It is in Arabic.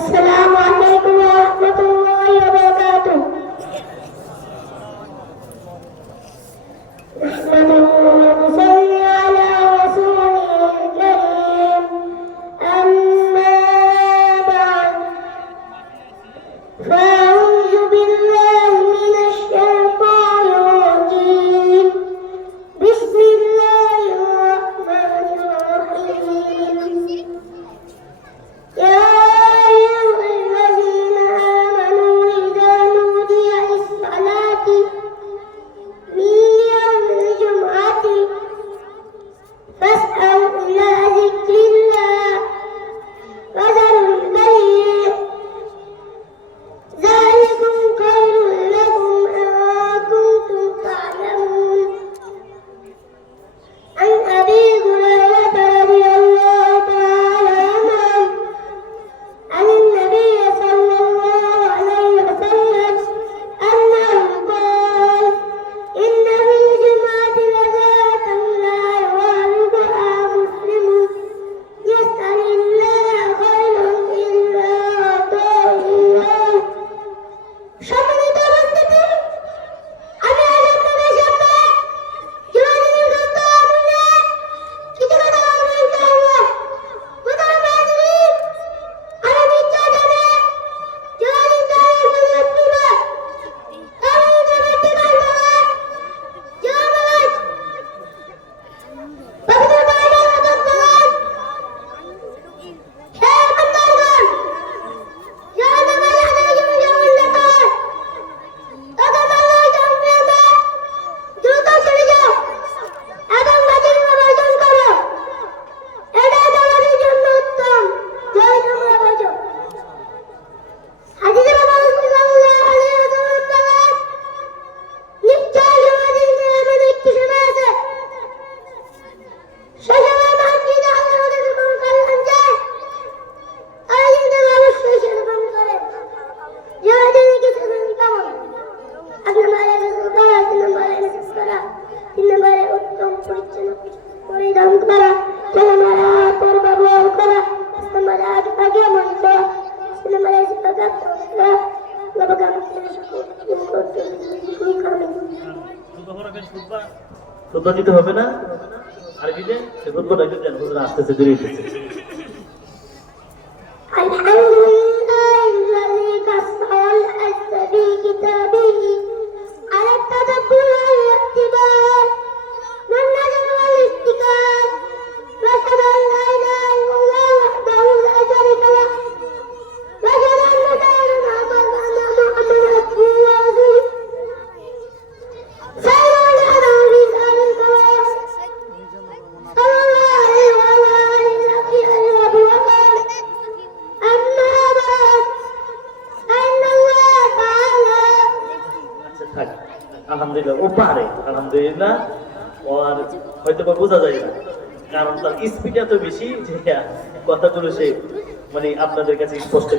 السلام عليكم ورحمة الله وبركاته. نحمده ونصلي على رسوله الكريم. أما بعد، فأعوذ بالله من الشيطان الرجيم. بسم الله الرحمن الرحيم. يا أيها الذين آمنوا إذا نودي للصلاة من يوم الجمعة فاسعوا إلى ذكر الله وذروا البيع، ذلكم خير لكم إن كنتم تعلمون. عن أبي هريرة رضي الله تعالى عنه عن النبي صلى الله عليه وسلم أنه قال: إن في الجمعة لصلاة لا يعارضها مسلم يسأل الله خيرا إلا أعطاه الله। সম্মানিত উপস্থিতি, আমি আজ আপনাদের সামনে জুমার দিনের গুরুত্ব কিছু কথা বলবো ইনশাআল্লাহ। প্রথমে হাজিরিন, আমি নিশ্চয় জানি জুমার দিন তারিখ গুরুত্বপূর্ণ। কারণ জামাতে বান্ধবরা জুমার পবিত্র বাইবেল অধ্যয়ন সেই বন্ধুগণ জাহান্নামের আগুনে জ্বলতে পারে। তখন আল্লাহর সংগ্রামে দ্রুত চলে যাও এবং নাজির বর্জন করো। এটাই তোমাদের জন্য উত্তম। জয় তোমরা বোঝো। হাদিসে রাসূল সাল্লাল্লাহু আলাইহি ওয়াসাল্লাম বলেন, নিশ্চয় জুমার দিনে এমন একটি সময় আছে, সে সময় মসজিদে আল্লাহর কাছে কোনো কল্যাণ চায়, তারা কিন্তু অবশ্যই সেরকম করে। জুমার দিনে কিছু দিন কেমন? 1 নম্বরে গোসল করা, 2 নম্বরে মেসেজ করা, 3 নম্বরে উত্তম পরিচ্ছন্ন পরিধান করা, 4 নম্বরে হাতের ব্যবহার করা, 5 নম্বরে আগে মনে করা, 6 নম্বরে জাকাত করা, লবগাম খুতবা দিতে হবে না? আর দিতে সে খুতবাটা একটু দেন, হুজুর আসতেছে, দেরি হইতেছে। الحمد لله الذي قصر الحج في كتابه على التدبر والاعتبار والنظر والاستقامة، واشهد ان لا اله الا الله وحده لا شريك له، واشهد ان سيدنا محمدا عبده ورسوله خير الانام بسالك صلى الله عليه وعلى اله وصحبه وسلم. أما بعد، فإن الله تعالى আচ্ছা থাক, আলহামদুলিল্লাহ। ও পারে আলহামদুলিল্লাহ। আর হয়তো বা বোঝা যায় না, কারণ তার স্পিড এত বেশি যে কথাগুলো সে মানে আপনাদের কাছে স্পষ্ট